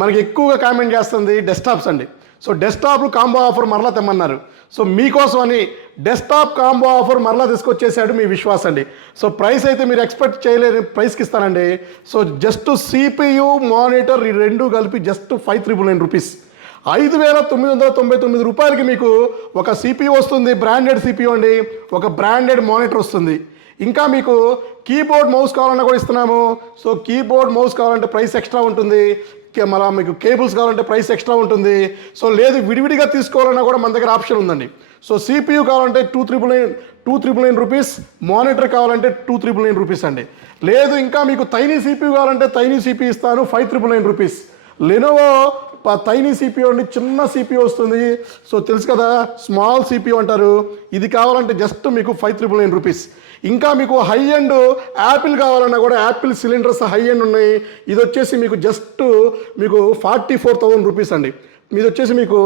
మనకి ఎక్కువగా కామెంట్ చేస్తుంది డెస్క్టాప్స్ అండి. సో డెస్క్టాప్ కాంబో ఆఫర్ మరలా తెమ్మన్నారు. సో మీకోసం అని డెస్క్టాప్ కాంబో ఆఫర్ మరలా తీసుకొచ్చేసాడు మీ విశ్వాస్ అండి. సో ప్రైస్ అయితే మీరు ఎక్స్పెక్ట్ చేయలేని ప్రైస్కి ఇస్తానండి. సో జస్ట్ CPU మానిటర్ ఈ రెండు కలిపి జస్ట్ 5,999 రూపీస్, 5,999 రూపాయలకి మీకు ఒక CPU వస్తుంది, బ్రాండెడ్ CPU అండి, ఒక బ్రాండెడ్ మానిటర్ వస్తుంది. ఇంకా మీకు కీబోర్డ్ మౌస్ కావాలన్నా కూడా ఇస్తున్నాము. సో కీబోర్డ్ మౌస్ కావాలంటే ప్రైస్ ఎక్స్ట్రా ఉంటుంది, మళ్ళీ మీకు కేబుల్స్ కావాలంటే ప్రైస్ ఎక్స్ట్రా ఉంటుంది. సో లేదు విడివిడిగా తీసుకోవాలన్నా కూడా మన దగ్గర ఆప్షన్ ఉందండి. సో CPU కావాలంటే 2,999 రూపీస్, మానిటర్ కావాలంటే 2,999 రూపీస్ అండి. లేదు ఇంకా మీకు తైనీ CPU కావాలంటే తైనీ CPU ఇస్తాను, 5,999 రూపీస్. లెనోవో తైనీ CPU అండి, చిన్న CPU వస్తుంది. సో తెలుసు కదా, స్మాల్ CPU అంటారు. ఇది కావాలంటే జస్ట్ మీకు 5,999 రూపీస్. ఇంకా మీకు హై ఎండ్ యాపిల్ కావాలన్నా కూడా యాపిల్ సిలిండర్స్ హై ఎండ్ ఉన్నాయి. ఇది వచ్చేసి మీకు జస్ట్ మీకు 44,000 రూపీస్ అండి. ఇది వచ్చేసి మీకు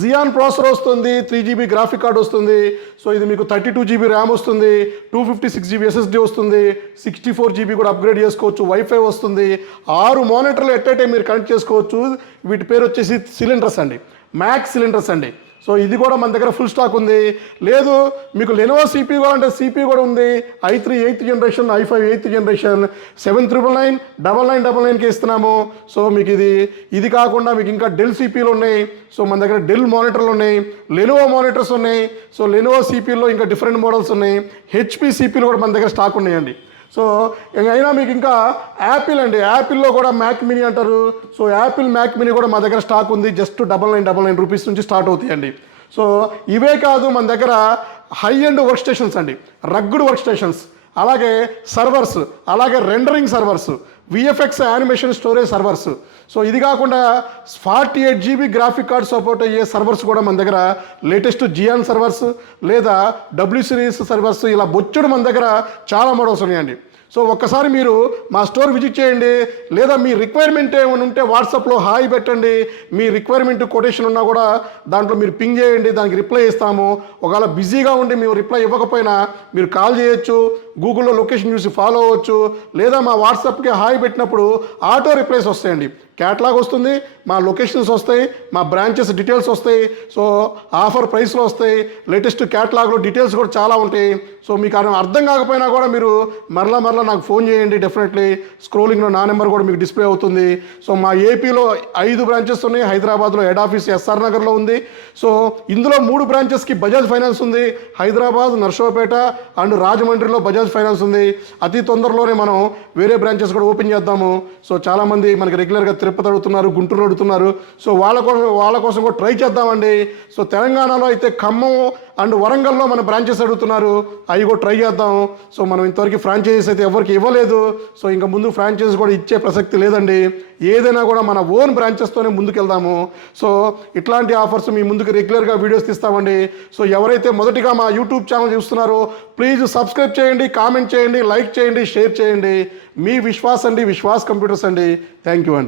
జియాన్ ప్రాసెసర్ వస్తుంది, 3GB గ్రాఫిక్ కార్డ్ వస్తుంది. సో ఇది మీకు 32GB ర్యామ్ వస్తుంది, 256GB SSD వస్తుంది, 64GB కూడా అప్గ్రేడ్ చేసుకోవచ్చు, వైఫై వస్తుంది, 6 మానిటర్లు ఎట్ ఏ టైం మీరు కనెక్ట్ చేసుకోవచ్చు. వీటి పేరు వచ్చేసి సిలిండర్స్ అండి, మ్యాక్స్ సిలిండర్స్ అండి. సో ఇది కూడా మన దగ్గర ఫుల్ స్టాక్ ఉంది. లేదు మీకు లెనోవో CPU కావాలంటే CPU కూడా ఉంది, i3 8th generation, i5 8th generation, 7,999 9999కి ఇస్తున్నాము. సో మీకు ఇది కాకుండా మీకు ఇంకా డెల్ CPUలు ఉన్నాయి. సో మన దగ్గర డెల్ మానిటర్లు ఉన్నాయి, లెనోవో మానిటర్స్ ఉన్నాయి. సో లెనోవో CPUలో ఇంకా డిఫరెంట్ మోడల్స్ ఉన్నాయి, HP CPUలు కూడా మన దగ్గర స్టాక్ ఉన్నాయండి. సో అయినా మీకు ఇంకా యాపిల్ అండి, యాపిల్లో కూడా మ్యాక్ మినీ అంటారు. సో యాపిల్ మ్యాక్ మినీ కూడా మా దగ్గర స్టాక్ ఉంది, జస్ట్ 999 రూపీస్ నుంచి స్టార్ట్ అవుతాయండి. సో ఇవే కాదు, మన దగ్గర హై ఎండ్ వర్క్ స్టేషన్స్ అండి, రగ్గుడ్ వర్క్ స్టేషన్స్, అలాగే సర్వర్స్, అలాగే rendering servers, VFX animation storage servers. So ఇది కాకుండా 48GB గ్రాఫిక్ కార్డ్ సపోర్ట్ అయ్యే సర్వర్స్ కూడా మన దగ్గర, లేటెస్ట్ జియాన్ సర్వర్స్ లేదా W సిరీస్ సర్వర్స్, ఇలా బొచ్చుడు మన దగ్గర చాలా మోడల్స్ ఉన్నాయండి. సో ఒక్కసారి మీరు మా స్టోర్ విజిట్ చేయండి. లేదా మీ రిక్వైర్మెంట్ ఏమైనా ఉంటే వాట్సాప్లో హాయ్ పెట్టండి. మీ రిక్వైర్మెంట్ కొటేషన్ ఉన్నా కూడా దాంట్లో మీరు పింగ్ చేయండి, దానికి రిప్లై ఇస్తాము. ఒకవేళ బిజీగా ఉండి మేము రిప్లై ఇవ్వకపోయినా మీరు కాల్ చేయొచ్చు, గూగుల్లో లొకేషన్ చూసి ఫాలో అవ్వచ్చు. లేదా మా వాట్సాప్కి హాయ్ పెట్టినప్పుడు ఆటో రిప్లైస్ వస్తాయండి, క్యాటలాగ్ వస్తుంది, మా లొకేషన్స్ వస్తాయి, మా బ్రాంచెస్ డీటెయిల్స్ వస్తాయి. సో ఆఫర్ ప్రైస్లో వస్తాయి, లేటెస్ట్ క్యాటలాగ్లో డీటెయిల్స్ కూడా చాలా ఉంటాయి. సో మీకు అర్థం కాకపోయినా కూడా మీరు మరలా నాకు ఫోన్ చేయండి. డెఫినెట్లీ స్క్రోలింగ్లో నా నెంబర్ కూడా మీకు డిస్ప్లే అవుతుంది. సో మా ఏపీలో 5 బ్రాంచెస్ ఉన్నాయి, హైదరాబాద్లో హెడ్ ఆఫీస్ SR నగర్లో ఉంది. సో ఇందులో 3 బ్రాంచెస్కి బజాజ్ ఫైనాన్స్ ఉంది, హైదరాబాద్, నర్సరావుపేట అండ్ రాజమండ్రిలో బజాజ్ ఫైనాన్స్ ఉంది. అతి తొందరలోనే మనం వేరే బ్రాంచెస్ కూడా ఓపెన్ చేద్దాము. సో చాలామంది మనకి రెగ్యులర్గా తిరుపతి అడుగుతున్నారు, గుంటూరు అడుగుతున్నారు. సో వాళ్ళ కోసం కూడా ట్రై చేద్దామండి. సో తెలంగాణలో అయితే ఖమ్మం అండ్ వరంగల్లో మన బ్రాంచెస్ అడుగుతున్నారు, అవి కూడా ట్రై చేద్దాం. సో మనం ఇంతవరకు ఫ్రాంచైజీస్ అయితే ఎవరికి ఇవ్వలేదు. సో ఇంకా ముందు ఫ్రాంచైజీస్ కూడా ఇచ్చే ప్రసక్తి లేదండి. ఏదైనా కూడా మన ఓన్ బ్రాంచెస్తోనే ముందుకెళ్దాము. సో ఇట్లాంటి ఆఫర్స్ మీ ముందుకు రెగ్యులర్గా వీడియోస్ తీస్తామండి. సో ఎవరైతే మొదటిగా మా యూట్యూబ్ ఛానల్ చూస్తున్నారో ప్లీజ్ సబ్స్క్రైబ్ చేయండి, కామెంట్ చేయండి, లైక్ చేయండి, షేర్ చేయండి. మీ విశ్వాస్ అండి, విశ్వాస్ కంప్యూటర్స్ అండి. థ్యాంక్ యూ అండి.